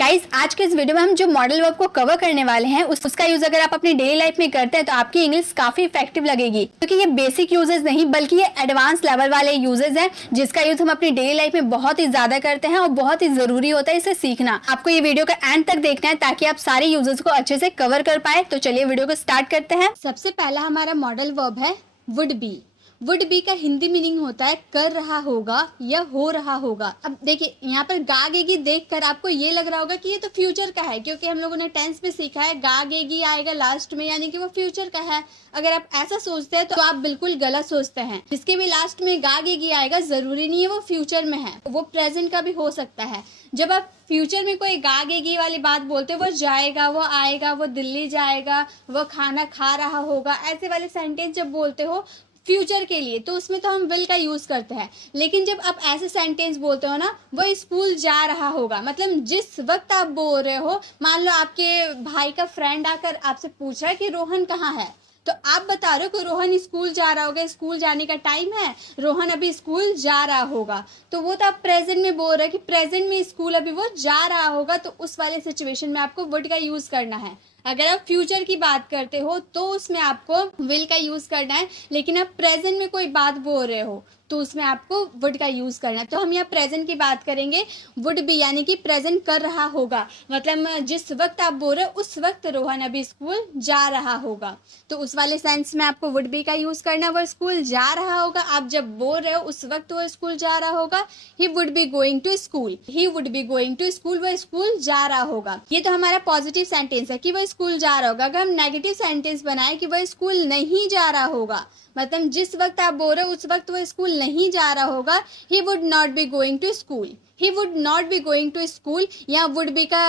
Guys, आज के इस वीडियो में हम जो मॉडल वर्ब को कवर करने वाले हैं उसका यूज अगर आप अपनी डेली लाइफ में करते हैं तो आपकी इंग्लिश काफी इफेक्टिव लगेगी, क्योंकि ये बेसिक यूजेस नहीं बल्कि ये एडवांस लेवल वाले यूजेस हैं जिसका यूज हम अपनी डेली लाइफ में बहुत ही ज्यादा करते हैं और बहुत ही जरूरी होता है इसे सीखना। आपको ये वीडियो का एंड तक देखना है ताकि आप सारे यूजेस को अच्छे से कवर कर पाए। तो चलिए वीडियो को स्टार्ट करते हैं। सबसे पहला हमारा मॉडल वर्ब है वुड बी। वुड बी का हिंदी मीनिंग होता है कर रहा होगा या हो रहा होगा। अब देखिए यहाँ पर गागेगी देखकर आपको ये लग रहा होगा कि ये तो फ्यूचर का है, क्योंकि हम लोगों ने टेंस में सीखा है गागेगी आएगा लास्ट में, यानी कि वो फ्यूचर का है। अगर आप ऐसा सोचते हैं तो आप बिल्कुल गलत सोचते हैं। जिसके भी लास्ट में गागेगी आएगा जरूरी नहीं है वो फ्यूचर में है, वो प्रेजेंट का भी हो सकता है। जब आप फ्यूचर में कोई गागेगी वाली बात बोलते हो, वो जाएगा, वो आएगा, वो दिल्ली जाएगा, वो खाना खा रहा होगा, ऐसे वाले सेंटेंस जब बोलते हो फ्यूचर के लिए तो उसमें तो हम विल का यूज करते हैं। लेकिन जब आप ऐसे सेंटेंस बोलते हो ना, वो स्कूल जा रहा होगा, मतलब जिस वक्त आप बोल रहे हो, मान लो आपके भाई का फ्रेंड आकर आपसे पूछ रहा है कि रोहन कहाँ है, तो आप बता रहे हो कि रोहन स्कूल जा रहा होगा, स्कूल जाने का टाइम है, रोहन अभी स्कूल जा रहा होगा। तो वो तो आप प्रेजेंट में बोल रहे हो कि प्रेजेंट में स्कूल अभी वो जा रहा होगा, तो उस वाले सिचुएशन में आपको वुड का यूज करना है। अगर आप फ्यूचर की बात करते हो तो उसमें आपको विल का यूज करना है, लेकिन आप प्रेजेंट में कोई बात बोल रहे हो तो उसमें आपको वुड का यूज करना है। तो हम यहाँ प्रेजेंट की बात करेंगे, वुड बी यानी कि प्रेजेंट कर रहा होगा, मतलब जिस वक्त आप बोल रहे हो उस वक्त रोहन अभी स्कूल जा रहा होगा, तो उस वाले सेंस में आपको वुड बी का यूज करना है। वो स्कूल जा रहा होगा, आप जब बोल रहे हो उस वक्त वो स्कूल जा रहा होगा, he would be going to school, he would be going to school, वो स्कूल जा रहा होगा। ये तो हमारा पॉजिटिव सेंटेंस है कि वो स्कूल जा रहा होगा। अगर हम नेगेटिव सेंटेंस बनाए कि वह स्कूल नहीं जा रहा होगा, मतलब जिस वक्त आप बोल रहे हो उस वक्त वो स्कूल नहीं जा रहा होगा, he would not be going to school, he would not be going to school. यहाँ वुड बी का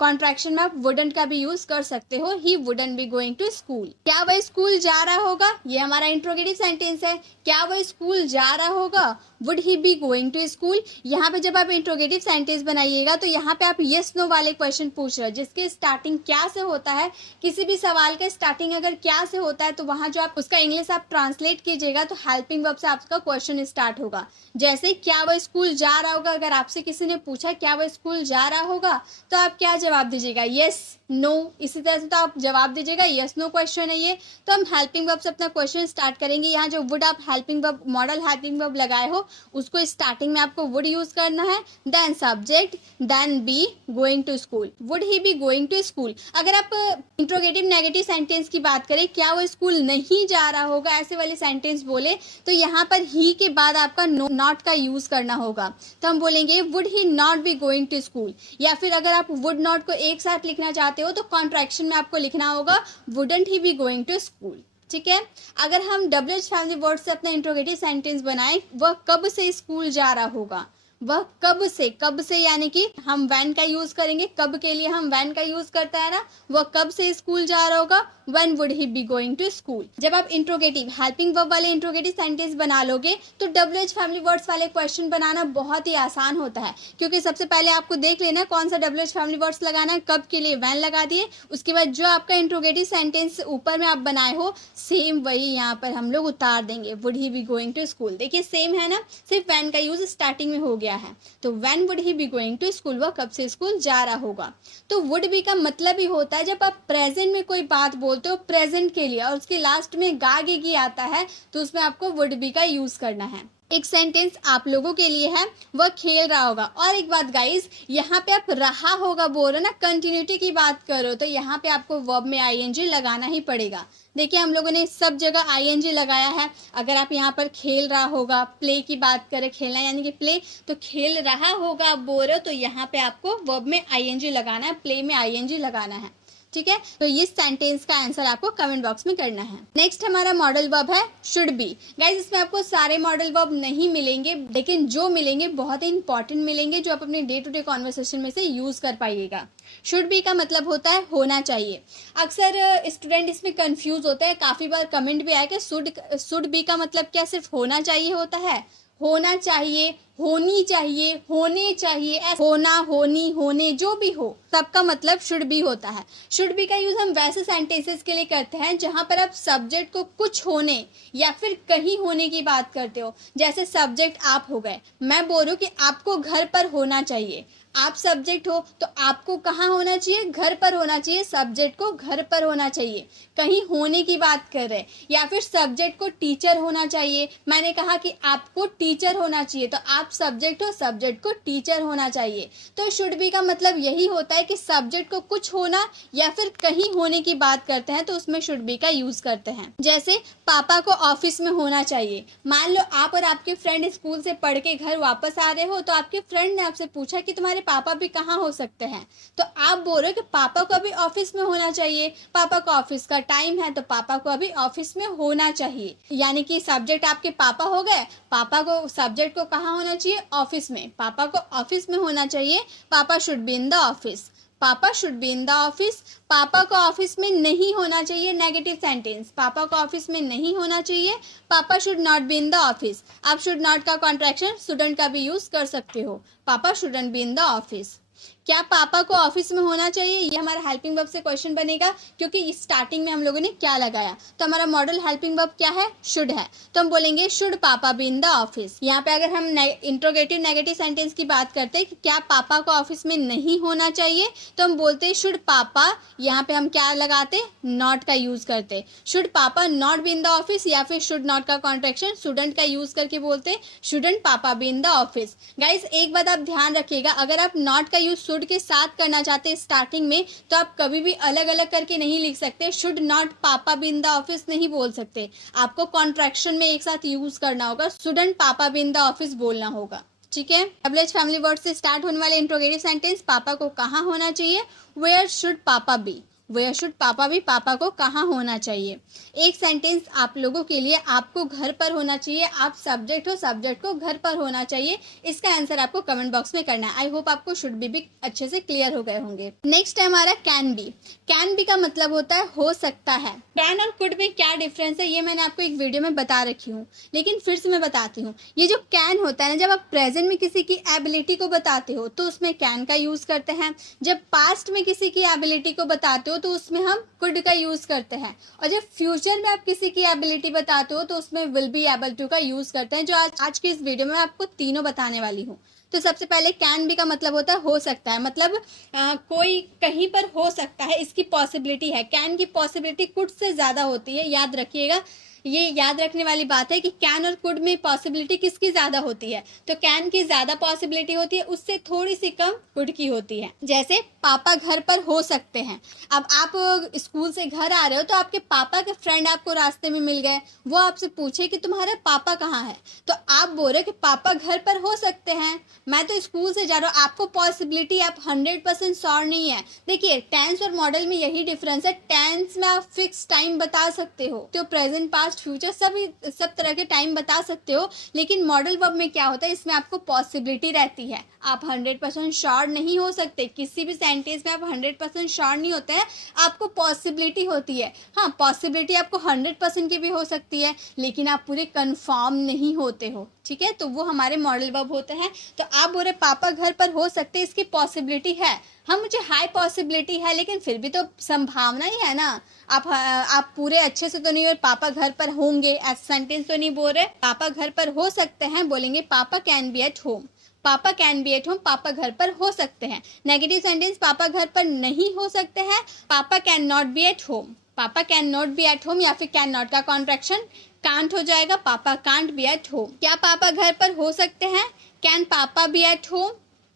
कॉन्ट्रैक्शन में आप वुडंट का भी यूज कर सकते हो, he wouldn't be going to school. क्या वह स्कूल जा रहा होगा, ये हमारा इंट्रोगेटिव सेंटेंस है। क्या वह स्कूल जा रहा होगा, would he be going to school. यहाँ पे जब आप इंट्रोगेटिव सेंटेंस बनाइएगा तो यहाँ पे आप यस नो वाले क्वेश्चन पूछ रहे हो, जिसके स्टार्टिंग क्या से होता है। किसी भी सवाल का स्टार्टिंग अगर क्या से होता है तो वहां जो आप उसका इंग्लिश आप ट्रांसलेट कीजिएगा तो हेल्पिंग वर्ब से आपका क्वेश्चन स्टार्ट होगा। जैसे क्या वह स्कूल जा रहा होगा, अगर आपसे किसी ने पूछा क्या वह स्कूल जा रहा होगा तो आप क्या जवाब दीजिएगा, यस नो। इसी तरह से तो आप जवाब दीजिएगा यस नो क्वेश्चन है ये। तो हम हेल्पिंग वर्ब से अपना क्वेश्चन स्टार्ट करेंगे। यहाँ जो वुड आप helping verb model helping verb लगाए हो उसको स्टार्टिंग में आपको वुड यूज करना है, then subject, then be going to school, would he be going to school. अगर आप इंट्रोगेटिव नेगेटिव सेंटेंस की बात करें, क्या वो स्कूल नहीं जा रहा होगा, ऐसे वाले सेंटेंस बोले तो यहाँ पर ही के बाद आपका नॉट का यूज करना होगा। तो हम बोलेंगे would he not be going to school. या फिर अगर आप वुड नॉट को एक साथ लिखना चाहते हो तो कॉन्ट्रैक्शन में आपको लिखना होगा wouldn't he be going to school. ठीक है। अगर हम WH फैमिली वर्ड से अपना इंट्रोगेटिव सेंटेंस बनाए, वह कब से स्कूल जा रहा होगा, वह कब से यानी कि हम व्हेन का यूज करेंगे। कब के लिए हम व्हेन का यूज करता है ना, वह कब से स्कूल जा रहा होगा, when would he be going to school. जब आप इंट्रोगेटिव हेल्पिंग वर्ब वाले इंट्रोगेटिव सेंटेंस बना लोगे तो WH फैमिली वर्ड्स वाले क्वेश्चन बनाना बहुत ही आसान होता है, क्योंकि सबसे पहले आपको देख लेना कौन सा WH फैमिली वर्ड्स लगाना है। कब के लिए व्हेन लगा दिए, उसके बाद जो आपका इंट्रोगेटिव सेंटेंस ऊपर में आप बनाए हो सेम वही यहाँ पर हम लोग उतार देंगे, would he be going to school. देखिए सेम है ना, सिर्फ व्हेन का यूज स्टार्टिंग में हो गया है। तो when would he be going to school, वह कब से स्कूल जा रहा होगा। तो वुड बी का मतलब ही होता है जब आप प्रेजेंट में कोई बात बोलते हो प्रेजेंट के लिए और उसके लास्ट में गागेगी आता है तो उसमें आपको वुड बी का यूज करना है। एक सेंटेंस आप लोगों के लिए है, वह खेल रहा होगा। और एक बात गाइस, यहाँ पे आप रहा होगा बोल रहे ना, कंटिन्यूटी की बात करो तो यहाँ पे आपको वर्ब में ING लगाना ही पड़ेगा। देखिए हम लोगों ने सब जगह ING लगाया है। अगर आप यहाँ पर खेल रहा होगा, प्ले की बात करें, खेलना यानी कि प्ले, तो खेल रहा होगा आप बोल रहे हो तो यहाँ पे आपको वर्ब में ING लगाना है, प्ले में ING लगाना है। ठीक है। तो इस सेंटेंस का आंसर आपको कमेंट बॉक्स में करना है। नेक्स्ट हमारा मॉडल वर्ब है शुड बी। गाइस इसमें आपको सारे मॉडल वर्ब नहीं मिलेंगे, लेकिन जो मिलेंगे बहुत ही इंपॉर्टेंट मिलेंगे जो आप अपने डे टू डे कॉन्वर्सेशन में से यूज कर पाइएगा। शुड बी का मतलब होता है होना चाहिए। अक्सर स्टूडेंट इसमें कंफ्यूज होते हैं, काफी बार कमेंट भी आया कि शुड बी का मतलब क्या सिर्फ होना चाहिए होता है। होना चाहिए, होनी चाहिए, होने चाहिए, होना, होनी, होने, जो भी हो सबका मतलब शुड बी होता है। शुड बी का यूज हम वैसे सेंटेंसेस के लिए करते हैं जहां पर आप सब्जेक्ट को कुछ होने या फिर कहीं होने की बात करते हो। जैसे सब्जेक्ट आप हो गए, मैं बोल रही हूँ कि आपको घर पर होना चाहिए। आप सब्जेक्ट हो तो आपको कहाँ होना चाहिए, घर पर होना चाहिए, सब्जेक्ट को घर पर होना चाहिए, कहीं होने की बात कर रहे हैं। या फिर सब्जेक्ट को टीचर होना चाहिए, मैंने कहा कि आपको टीचर होना चाहिए, तो आप सब्जेक्ट हो, सब्जेक्ट को टीचर होना चाहिए। तो शुड बी का मतलब यही होता है कि सब्जेक्ट को कुछ होना या फिर कहीं होने की बात करते हैं तो उसमें शुड बी का यूज करते हैं। जैसे पापा को ऑफिस में होना चाहिए। मान लो आप और आपके फ्रेंड स्कूल से पढ़ के घर वापस आ रहे हो, तो आपके फ्रेंड ने आपसे पूछा कि तुम्हारे पापा भी कहाँ हो सकते हैं, तो आप बोल रहे हो कि पापा को अभी ऑफिस में होना चाहिए, पापा को ऑफिस का टाइम है तो पापा को अभी ऑफिस में होना चाहिए। यानी कि सब्जेक्ट आपके पापा हो गए, पापा को सब्जेक्ट को कहाँ होना चाहिए, ऑफिस में, पापा को ऑफिस में होना चाहिए, papa should be in the office, papa should be in the office. पापा को ऑफिस में नहीं होना चाहिए, नेगेटिव सेंटेंस, पापा को ऑफिस में नहीं होना चाहिए, papa should not be in the office. आप शुड नॉट का कॉन्ट्रैक्शन स्टूडेंट का भी यूज कर सकते हो, पापा shouldn't be in the office. क्या पापा को ऑफिस में होना चाहिए, ये हमारा हेल्पिंग वर्ब से क्वेश्चन बनेगा, क्योंकि स्टार्टिंग में हम लोगों ने क्या लगाया, तो हमारा मॉडल हेल्पिंग वर्ब क्या है, शुड है, तो हम बोलेंगे शुड पापा बी इन द ऑफिस। यहाँ पे अगर हम इंट्रोगेटिव नेगेटिव सेंटेंस की बात करते हैं कि क्या पापा को ऑफिस में नहीं होना चाहिए, तो हम बोलते हैं शुड पापा, यहाँ पे हम क्या लगाते, नॉट का यूज करते, शुड पापा not be in the office, या फिर शुड नॉट का कॉन्ट्रैक्शन स्टूडेंट का यूज करके बोलते शुडंट पापा B in the office. Guys एक बात आप ध्यान रखिएगा, अगर आप नॉट का यूज शुड के साथ करना चाहते हैं स्टार्टिंग में, तो आप कभी भी अलग अलग करके नहीं लिख सकते, शुड नॉट पापा बी इन द ऑफिस नहीं बोल सकते, आपको कॉन्ट्रैक्शन में एक साथ यूज करना होगा, स्टूडेंट पापा बी इन द ऑफिस बोलना होगा। ठीक है, डब्ल्यूएच फैमिली वर्ड से स्टार्ट होने वाले इंट्रोगेटिव सेंटेंस, पापा को कहाँ होना चाहिए, वेयर शुड पापा बी, वेयर शुड पापा भी, पापा को कहाँ होना चाहिए। एक सेंटेंस आप लोगों के लिए, आपको घर पर होना चाहिए, आप सब्जेक्ट हो, सब्जेक्ट को घर पर होना चाहिए, इसका आंसर आपको कमेंट बॉक्स में करना है। आई होप आपको शुड बी अच्छे से क्लियर हो गए होंगे। नेक्स्ट है हमारा कैन बी। कैन बी का मतलब होता है हो सकता है। कैन और कुड में क्या डिफरेंस है ये मैंने आपको एक वीडियो में बता रखी हूँ, लेकिन फिर से मैं बताती हूँ। ये जो कैन होता है ना, जब आप प्रेजेंट में किसी की एबिलिटी को बताते हो तो उसमें कैन का यूज करते हैं, जब पास्ट में किसी की एबिलिटी को बताते हो तो उसमें हम कुड का यूज करते हैं, और जब फ्यूचर में आप किसी की एबिलिटी बताते हो तो उसमें विल बी एबल टू का यूज करते हैं, जो आज की इस वीडियो में आपको तीनों बताने वाली हूँ। तो सबसे पहले कैन बी का मतलब होता है हो सकता है, मतलब कोई कहीं पर हो सकता है, इसकी पॉसिबिलिटी है। कैन की पॉसिबिलिटी कुड से ज्यादा होती है, याद रखिएगा, ये याद रखने वाली बात है कि कैन और कुड में पॉसिबिलिटी किसकी ज्यादा होती है, तो कैन की ज्यादा पॉसिबिलिटी होती है, उससे थोड़ी सी कम कुड की होती है। जैसे पापा घर पर हो सकते हैं, अब आप स्कूल से घर आ रहे हो तो आपके पापा के फ्रेंड आपको रास्ते में मिल गए, वो आपसे पूछे कि तुम्हारे पापा कहाँ है, तो आप बोल रहे हो कि पापा घर पर हो सकते हैं, मैं तो स्कूल से जा रहा हूँ, आपको पॉसिबिलिटी, आप 100% श्योर नहीं है। देखिए टेंस और मॉडल में यही डिफरेंस है, टेंस में आप फिक्स टाइम बता सकते हो, तो प्रेजेंट पास्ट फ्यूचर सब तरह के टाइम बता सकते हो, लेकिन मॉडल वर्ब में क्या होता है, इसमें आपको पॉसिबिलिटी रहती है, आप 100% श्योर नहीं हो सकते, किसी भी सेंटेंस में आप 100% श्योर नहीं होते हैं, आपको पॉसिबिलिटी होती है। हाँ, पॉसिबिलिटी आपको 100% की भी हो सकती है, लेकिन आप पूरे कंफर्म नहीं होते हो। ठीक है, तो वो हमारे मॉडल वर्ब होते हैं। तो आप बोल रहे पापा घर पर हो सकते हैं, इसकी पॉसिबिलिटी है, हाँ मुझे हाई पॉसिबिलिटी है, लेकिन फिर भी तो संभावना ही है ना, आप पूरे अच्छे से तो नहीं हो, पापा घर पर होंगे ऐसा सेंटेंस तो नहीं बोल रहे, पापा घर पर हो सकते हैं, बोलेंगे पापा can be at home, papa can be at home, पापा घर पर हो सकते हैं। नेगेटिव सेंटेंस, पापा घर पर नहीं हो सकते हैं, papa can not be at home, papa can not be at home, या फिर कैन नॉट का कॉन्ट्रैक्शन कांट हो जाएगा, पापा कांट बी एट होम। क्या पापा घर पर हो सकते हैं, can papa be at home,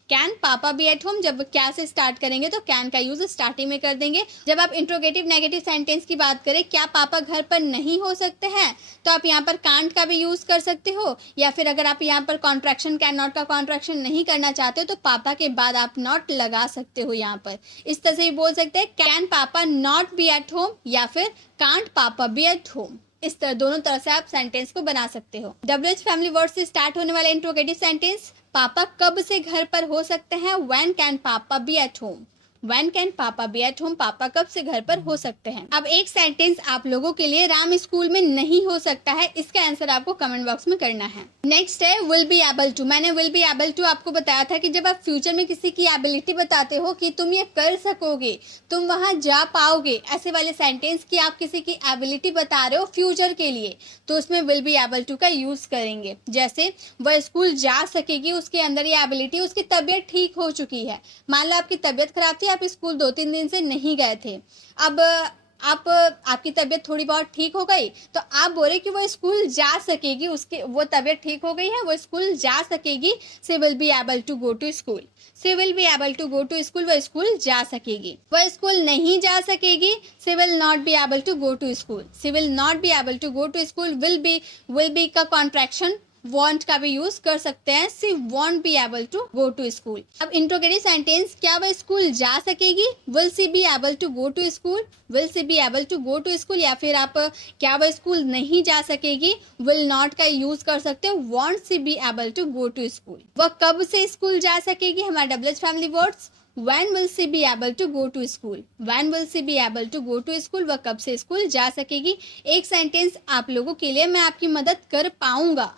can papa be at home. जब क्या से स्टार्ट करेंगे तो कैन का यूज स्टार्टिंग में कर देंगे। जब आप इंट्रोगेटिव नेगेटिव सेंटेंस की बात करें, क्या पापा घर पर नहीं हो सकते हैं, तो आप यहाँ पर कांट का भी यूज कर सकते हो, या फिर अगर आप यहाँ पर कॉन्ट्रैक्शन कैन नॉट का कॉन्ट्रैक्शन नहीं करना चाहते हो तो पापा के बाद आप नॉट लगा सकते हो। यहाँ पर इस तरह से भी बोल सकते हैं, कैन पापा नॉट बी एट होम, या फिर कांट पापा बी एट होम। इस तरह दोनों तरह से आप सेंटेंस को बना सकते हो। डब्ल्यूएच फैमिली वर्ड से स्टार्ट होने वाले इंट्रोगेटिव सेंटेंस, पापा कब से घर पर हो सकते हैं, when can papa be at home, When can papa be at home? पापा कब से घर पर हो सकते हैं? अब एक सेंटेंस आप लोगों के लिए राम स्कूल में नहीं हो सकता है, इसका आंसर आपको कमेंट बॉक्स में करना है। नेक्स्ट है विल बी एबल टू। मैंने विल बी एबल टू आपको बताया था कि जब आप फ्यूचर में किसी की एबिलिटी बताते हो कि तुम ये कर सकोगे, तुम वहां जा पाओगे, ऐसे वाले सेंटेंस की आप किसी की एबिलिटी बता रहे हो फ्यूचर के लिए, तो उसमें विल बी एबल टू का यूज करेंगे। जैसे वह स्कूल जा सकेगी, उसके अंदर ये एबिलिटी, उसकी तबीयत ठीक हो चुकी है। मान लो आपकी तबीयत खराब थी, आप स्कूल 2-3 दिन से नहीं गए थे, अब आपकी तबीयत थोड़ी बहुत ठीक हो गई, तो आप बोले कि वो स्कूल जा सकेगी, उसकी वो तबीयत ठीक हो गई है, वो स्कूल जा सकेगी। She will be able to go to school. She will be able to go to school, वो स्कूल जा सकेगी। वह स्कूल नहीं जा सकेगी, she will not be able to go to school. She will not be able to go to school. Will be का contraction won't का भी यूज कर सकते हैं। She won't be able to go to school. अब interrogative sentence, क्या वह school जा सकेगी? Will she be able to go to school. Will she be able to go to school. या फिर आप क्या वह स्कूल नहीं जा सकेगी, विल नॉट का यूज कर सकते हो, won't she be able to go to school. वह कब से स्कूल जा सकेगी, हमारा double family words. When will she be able to go to school? When will she be able to go to school? वह कब से स्कूल जा सकेगी। एक सेंटेंस आप लोगों के लिए मैं आपकी मदद कर पाऊंगा,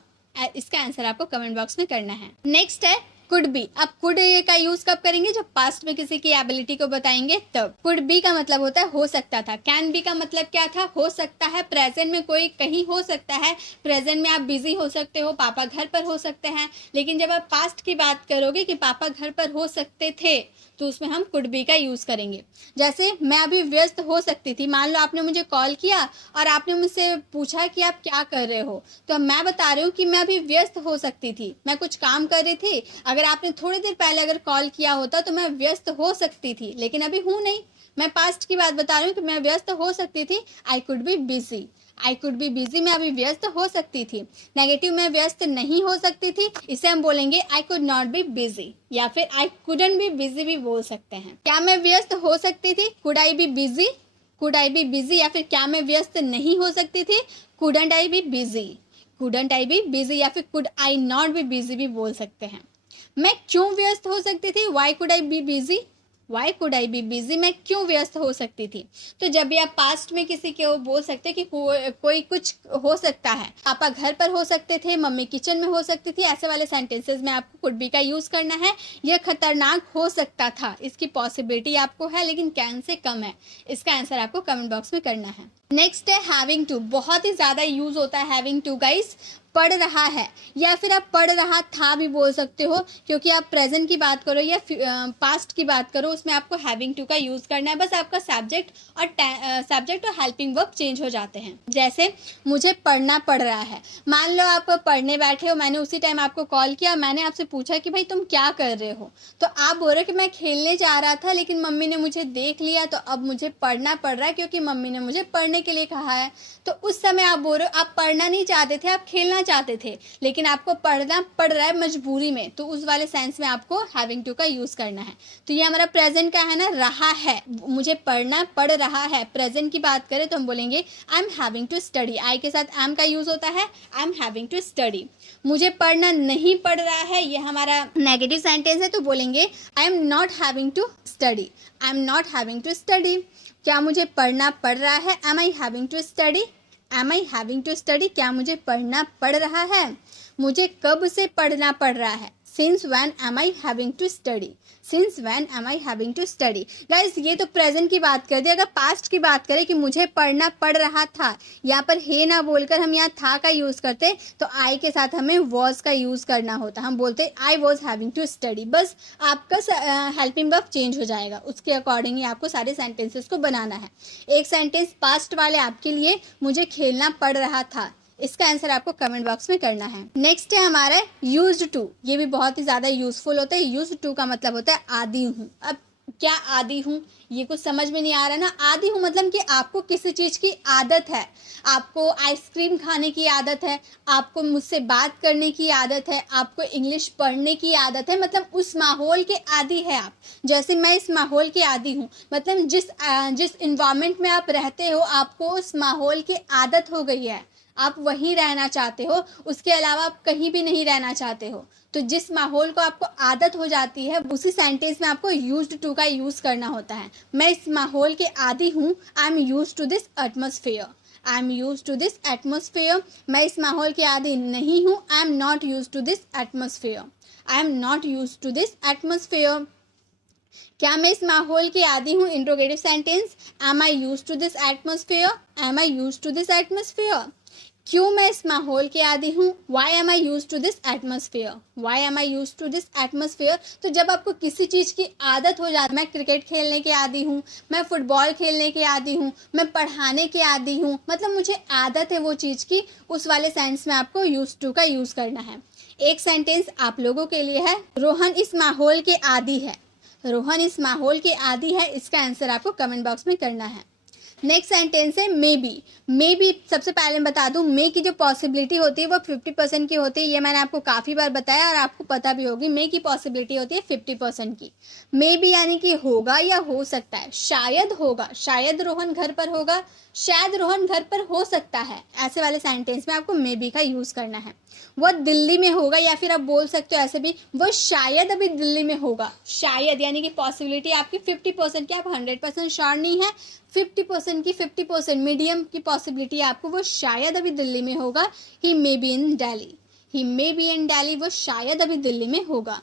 इसका आंसर आपको कमेंट बॉक्स में करना है। नेक्स्ट है कुड बी। अब कुड का यूज कब करेंगे? जब पास्ट में किसी की एबिलिटी को बताएंगे तब। कुड बी का मतलब होता है हो सकता था। कैन बी का मतलब क्या था? हो सकता है। प्रेजेंट में कोई कहीं हो सकता है, प्रेजेंट में आप बिजी हो सकते हो, पापा घर पर हो सकते हैं। लेकिन जब आप पास्ट की बात करोगे कि पापा घर पर हो सकते थे, तो उसमें हम कुड बी का यूज करेंगे। जैसे मैं अभी व्यस्त हो सकती थी, मान लो आपने मुझे कॉल किया और आपने मुझसे पूछा कि आप क्या कर रहे हो, तो मैं बता रही हूँ कि मैं अभी व्यस्त हो सकती थी, मैं कुछ काम कर रही थी। अगर आपने थोड़ी देर पहले अगर कॉल किया होता तो मैं व्यस्त हो सकती थी, लेकिन अभी हूँ नहीं। मैं पास्ट की बात बता रही हूँ कि मैं व्यस्त हो सकती थी। I could be busy. I could be busy, मैं अभी व्यस्त हो सकती थी। नेगेटिव में व्यस्त नहीं हो सकती थी, इसे हम बोलेंगे I could not be busy, या फिर आई कुडंट बी बिजी भी बोल सकते हैं। क्या मैं व्यस्त हो सकती थी? Could I be busy. Could I be busy. या फिर क्या मैं व्यस्त नहीं हो सकती थी? Couldn't I be busy. Couldn't I be busy. या फिर could I not be busy भी बोल सकते हैं। मैं क्यों व्यस्त हो सकती थी? Y could I be busy. Y could I be busy, मैं क्यों व्यस्त हो सकती थी। तो जब भी आप पास्ट में किसी के वो बोल सकते कि कोई कुछ हो सकता है, पापा घर पर हो सकते थे, मम्मी किचन में हो सकती थी, ऐसे वाले सेंटेंसेस में आपको कुड बी का यूज करना है। यह खतरनाक हो सकता था, इसकी पॉसिबिलिटी आपको है लेकिन कैन से कम है। इसका आंसर आपको कमेंट बॉक्स में करना है। नेक्स्ट है हैविंग टू। बहुत ही ज्यादा यूज होता है हैविंग टू गाइस। पढ़ रहा है, या फिर आप पढ़ रहा था भी बोल सकते हो, क्योंकि आप प्रेजेंट की बात करो या पास्ट की बात करो, उसमें आपको हैविंग टू का यूज करना है। बस आपका सब्जेक्ट और हेल्पिंग वर्ब चेंज हो जाते हैं। जैसे मुझे पढ़ना पड़ रहा है, मान लो आप पढ़ने बैठे हो, मैंने उसी टाइम आपको कॉल किया, मैंने आपसे पूछा कि भाई तुम क्या कर रहे हो, तो आप बोल रहे हो कि मैं खेलने जा रहा था लेकिन मम्मी ने मुझे देख लिया तो अब मुझे पढ़ना पड़ रहा है क्योंकि मम्मी ने मुझे पढ़ने के लिए कहा है। तो उस समय आप बोल रहे हो आप पढ़ना नहीं चाहते थे, आप खेलना चाहते थे, लेकिन आपको पढ़ना पड़ रहा है मजबूरी में, तो उस वाले सेंस में आपको हैविंग टू का यूज करना है। तो ये हमारा प्रेजेंट का है ना, रहा है, मुझे पढ़ना पड़ रहा है। प्रेजेंट की बात करें तो हम बोलेंगे I am having to study. I के साथ एम का यूज होता है, I am having to study. मुझे पढ़ना नहीं पड़ रहा है, ये हमारा नेगेटिव सेंटेंस है, तो बोलेंगे I am not having to study. I am not having to study. क्या मुझे पढ़ना पड़ रहा है? Am I having to study. Am I having to study, क्या मुझे पढ़ना पड़ रहा है? मुझे कब से पढ़ना पड़ रहा है? Since when am I having to study. Since when am I having to study. Guys ये तो प्रेजेंट की बात कर दी। अगर पास्ट की बात करें कि मुझे पढ़ना पड़ रहा था, यहाँ पर हे ना बोलकर हम यहाँ था का यूज करते, तो आई के साथ हमें वॉज का यूज करना होता। हम बोलते I was having to study. बस आपका हेल्पिंग वर्ब चेंज हो जाएगा, उसके अकॉर्डिंग ही आपको सारे सेंटेंसेस को बनाना है। एक सेंटेंस पास्ट वाले आपके लिए, मुझे खेलना पड़ रहा था, इसका आंसर आपको कमेंट बॉक्स में करना है। नेक्स्ट है हमारा यूज्ड टू। ये भी बहुत ही ज्यादा यूजफुल होता है। यूज्ड टू का मतलब होता है आदी हूँ। अब क्या आदी हूँ, ये कुछ समझ में नहीं आ रहा ना। आदी हूँ मतलब कि आपको किसी चीज की आदत है, आपको आइसक्रीम खाने की आदत है, आपको मुझसे बात करने की आदत है, आपको इंग्लिश पढ़ने की आदत है, मतलब उस माहौल के आदी है आप। जैसे मैं इस माहौल के आदी हूँ, मतलब जिस इन्वायरमेंट में आप रहते हो, आपको उस माहौल की आदत हो गई है, आप वहीं रहना चाहते हो, उसके अलावा आप कहीं भी नहीं रहना चाहते हो। तो जिस माहौल को आपको आदत हो जाती है उसी सेंटेंस में आपको यूज्ड टू का यूज़ करना होता है। मैं इस माहौल के आदी हूँ, I am used to this atmosphere. I am use to this atmosphere. मैं इस माहौल के आदी नहीं हूँ, I am not use to this atmosphere. I am not use to this atmosphere. क्या मैं इस माहौल की आदी हूँ? Interrogative sentence, am I use to this atmosphere, am I use to this atmosphere. क्यों मैं इस माहौल के आदी हूँ? Why am I use to this atmosphere, why am I use to this atmosphere. तो जब आपको किसी चीज़ की आदत हो जाती है, मैं क्रिकेट खेलने के आदी हूँ, मैं फुटबॉल खेलने के आदी हूँ, मैं पढ़ाने के आदी हूँ, मतलब मुझे आदत है वो चीज़ की, उस वाले सेंस में आपको यूज टू का यूज़ करना है। एक सेंटेंस आप लोगों के लिए है, रोहन इस माहौल के आदी है। रोहन इस माहौल के आदी है, इसका आंसर आपको कमेंट बॉक्स में करना है। नेक्स्ट सेंटेंस है मे बी। मे बी सबसे पहले मैं बता दूं, मे की जो पॉसिबिलिटी होती है वो 50% की होती है। ये मैंने आपको काफ़ी बार बताया और आपको पता भी होगी। मे की पॉसिबिलिटी होती है 50% की। मे बी यानी कि होगा या हो सकता है, शायद होगा, शायद रोहन घर पर होगा, शायद रोहन घर पर हो सकता है। ऐसे वाले सेंटेंस में आपको मे बी का यूज़ करना है। वो दिल्ली में होगा, या फिर आप बोल सकते हो ऐसे भी, वो शायद अभी दिल्ली में होगा। शायद यानी कि पॉसिबिलिटी आपकी 50% की, आप 100% श्योर नहीं है, 50% की 50% मीडियम की पॉसिबिलिटी आपको, वो शायद अभी दिल्ली में होगा। He may be in Delhi, he may be in Delhi, वो शायद अभी दिल्ली में होगा।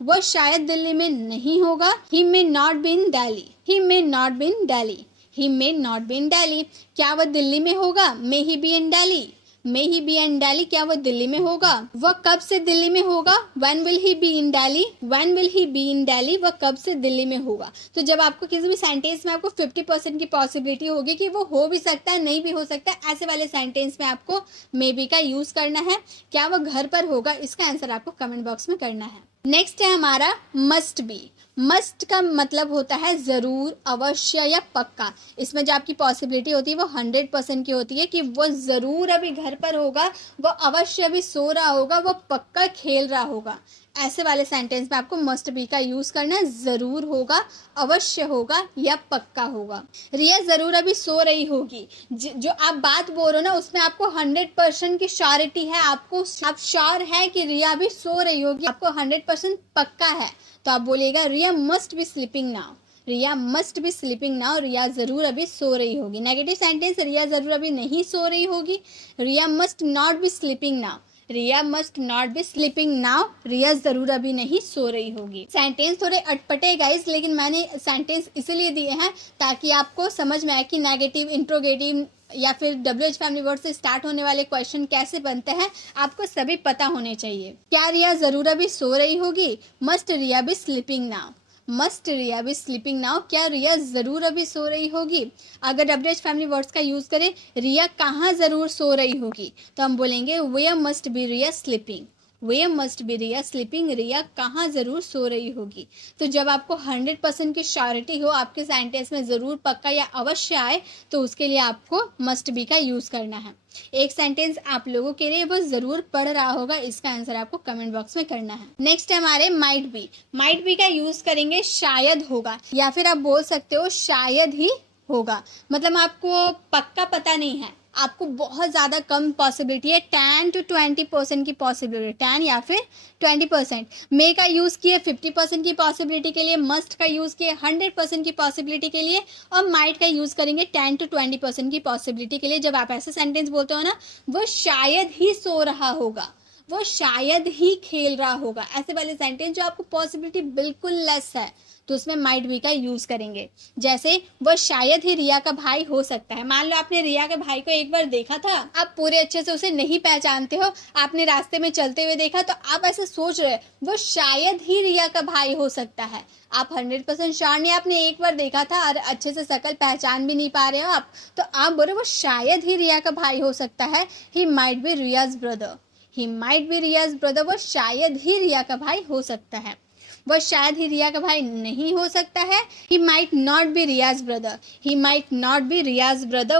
वो शायद दिल्ली में नहीं होगा, he may not be in Delhi, he may not be in Delhi, he may not be in Delhi. क्या वह दिल्ली में होगा? May he be in Delhi, may he be in Delhi, क्या वो दिल्ली में होगा? वह कब से दिल्ली में होगा? When will he be in Delhi, when will he be in Delhi, वह कब से दिल्ली में होगा। तो जब आपको किसी भी सेंटेंस में आपको 50% की पॉसिबिलिटी होगी कि वो हो भी सकता है, नहीं भी हो सकता है, ऐसे वाले सेंटेंस में आपको मे बी का यूज करना है। क्या वह घर पर होगा, इसका आंसर आपको कमेंट बॉक्स में करना है। नेक्स्ट है हमारा मस्ट बी। मस्ट का मतलब होता है ज़रूर, अवश्य या पक्का। इसमें जो आपकी पॉसिबिलिटी होती है वो 100% की होती है कि वो ज़रूर अभी घर पर होगा, वो अवश्य अभी सो रहा होगा, वो पक्का खेल रहा होगा। ऐसे वाले सेंटेंस में आपको मस्ट बी का यूज़ करना है। ज़रूर होगा, अवश्य होगा या पक्का होगा। रिया ज़रूर अभी सो रही होगी, जो आप बात बोल रहे हो ना उसमें आपको 100% की श्योरिटी है, आपको आप श्योर है कि रिया अभी सो रही होगी, आपको 100% पक्का है। तो आप बोलिएगा Riya must be sleeping now, Riya must be sleeping now, Riya ज़रूर अभी सो रही होगी। नेगेटिव सेंटेंस, रिया ज़रूर अभी नहीं सो रही होगी, Riya must not be sleeping now, Riya must not be sleeping now, Riya ज़रूर अभी नहीं सो रही होगी। सेंटेंस थोड़े अटपटे गाइस, लेकिन मैंने सेंटेंस इसलिए दिए हैं ताकि आपको समझ में आए कि नेगेटिव, इंट्रोगेटिव या फिर WH फैमिली वर्ड से स्टार्ट होने वाले क्वेश्चन कैसे बनते हैं, आपको सभी पता होने चाहिए। क्या रिया ज़रूर अभी सो रही होगी? Must Riya be sleeping now, must Riya be sleeping now, क्या रिया ज़रूर अभी सो रही होगी। अगर WH फैमिली वर्ड्स का यूज़ करें, रिया कहाँ ज़रूर सो रही होगी, तो हम बोलेंगे where must be Riya sleeping, where must be Riya sleeping, Riya कहाँ ज़रूर सो रही होगी। तो जब आपको 100% की श्योरिटी हो, आपके सेंटेंस में ज़रूर, पक्का या अवश्य आए, तो उसके लिए आपको मस्ट बी का यूज़ करना है। एक सेंटेंस आप लोगों के लिए वो ज़रूर पढ़ रहा होगा, इसका आंसर आपको कमेंट बॉक्स में करना है। नेक्स्ट है हमारे माइट बी। माइट बी का यूज़ करेंगे शायद होगा, या फिर आप बोल सकते हो शायद ही होगा। मतलब आपको पक्का पता नहीं है, आपको बहुत ज़्यादा कम पॉसिबिलिटी है, 10 to 20% की पॉसिबिलिटी, 10 या फिर 20%। मे का यूज़ किए 50% की पॉसिबिलिटी के लिए, मस्ट का यूज़ किए 100% की पॉसिबिलिटी के लिए, और माइट का यूज़ करेंगे 10 to 20% की पॉसिबिलिटी के लिए। जब आप ऐसे सेंटेंस बोलते हो ना, वो शायद ही सो रहा होगा, वो शायद ही खेल रहा होगा, ऐसे वाले सेंटेंस जो आपको पॉसिबिलिटी बिल्कुल लेस है, तो उसमें माइट बी का यूज़ करेंगे। जैसे वह शायद ही रिया का भाई हो सकता है। मान लो आपने रिया के भाई को एक बार देखा था, आप पूरे अच्छे से उसे नहीं पहचानते हो, आपने रास्ते में चलते हुए देखा, तो आप ऐसे सोच रहे वो शायद ही रिया का भाई हो सकता है। आप 100% श्योर नहीं, आपने एक बार देखा था और अच्छे से शक्ल पहचान भी नहीं पा रहे हो आप, तो आप बोले वो शायद ही रिया का भाई हो सकता है। He might be Riya's brother, he might be Riya's brother, वो शायद ही रिया का भाई हो सकता है। वह शायद ही रिया का भाई नहीं हो सकता है। He might not be Riya's brother, he might not be Riya's brother,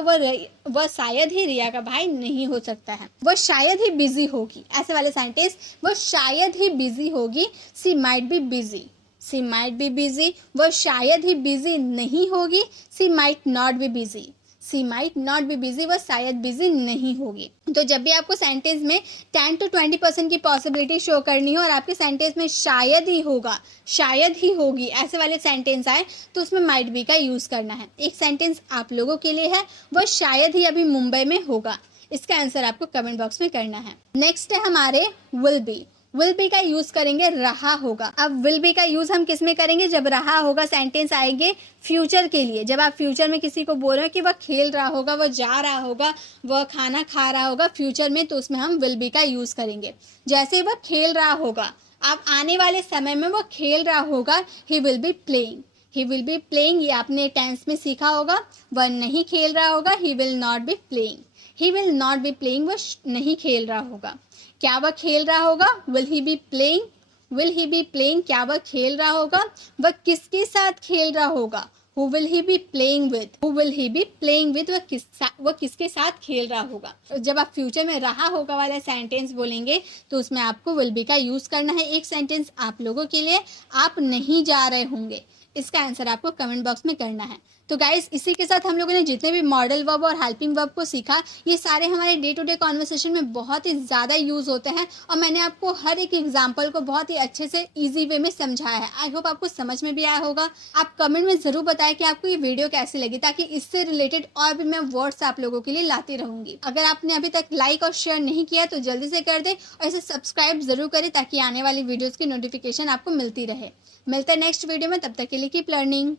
वह शायद ही रिया का भाई नहीं हो सकता है। वह शायद ही बिजी होगी, ऐसे वाले सेंटेंस, वह शायद ही बिजी होगी। She might be busy, she might be busy, वह शायद ही बिजी नहीं होगी। She might not be busy, she might not be busy, वो शायद बिजी नहीं होगी। तो जब भी आपको सेंटेंस में 10 to 20% की पॉसिबिलिटी शो करनी हो और आपके सेंटेंस में शायद ही होगा, शायद ही होगी, ऐसे वाले सेंटेंस आए तो उसमें माइट बी का यूज़ करना है। एक सेंटेंस आप लोगों के लिए है, वो शायद ही अभी मुंबई में होगा। इसका आंसर आपको कमेंट बॉक्स में करना है। नेक्स्ट है हमारे विल बी। विल बी का यूज करेंगे रहा होगा। अब विल बी का यूज हम किस में करेंगे, जब रहा होगा सेंटेंस आएंगे फ्यूचर के लिए। जब आप फ्यूचर में किसी को बोल रहे हो कि वह खेल रहा होगा, वह जा रहा होगा, वह खाना खा रहा होगा फ्यूचर में, तो उसमें हम विल बी का यूज करेंगे। जैसे वह खेल रहा होगा, आप आने वाले समय में वह खेल रहा होगा, he will be playing. He will be playing, ये आपने टेंस में सीखा होगा। वह नहीं खेल रहा होगा, he will not be playing. He will not be playing, वह नहीं खेल रहा होगा। क्या वह खेल रहा होगा, will he be playing. Will he be playing, क्या वह खेल रहा होगा। वह किसके साथ खेल रहा होगा, who will he be playing with. Who will he be playing with, वह किसके साथ खेल रहा होगा। जब आप फ्यूचर में रहा होगा वाला सेंटेंस बोलेंगे तो उसमें आपको विल बी का यूज करना है। एक सेंटेंस आप लोगों के लिए, आप नहीं जा रहे होंगे, इसका आंसर आपको कमेंट बॉक्स में करना है। तो गाइस, इसी के साथ हम लोगों ने जितने भी मॉडल वर्ब और हेल्पिंग वर्ब को सीखा, ये सारे हमारे डे टू डे कॉन्वर्सेशन में बहुत ही ज़्यादा यूज़ होते हैं और मैंने आपको हर एक एग्जांपल को बहुत ही अच्छे से इजी वे में समझाया है। आई होप आपको समझ में भी आया होगा। आप कमेंट में ज़रूर बताएं कि आपको ये वीडियो कैसी लगी, ताकि इससे रिलेटेड और भी मैं वर्ड्स आप लोगों के लिए लाती रहूँगी। अगर आपने अभी तक लाइक और शेयर नहीं किया तो जल्दी से कर दें और इसे सब्सक्राइब ज़रूर करें, ताकि आने वाली वीडियोज़ की नोटिफिकेशन आपको मिलती रहे। मिलते हैं नेक्स्ट वीडियो में, तब तक के लिए कीप लर्निंग।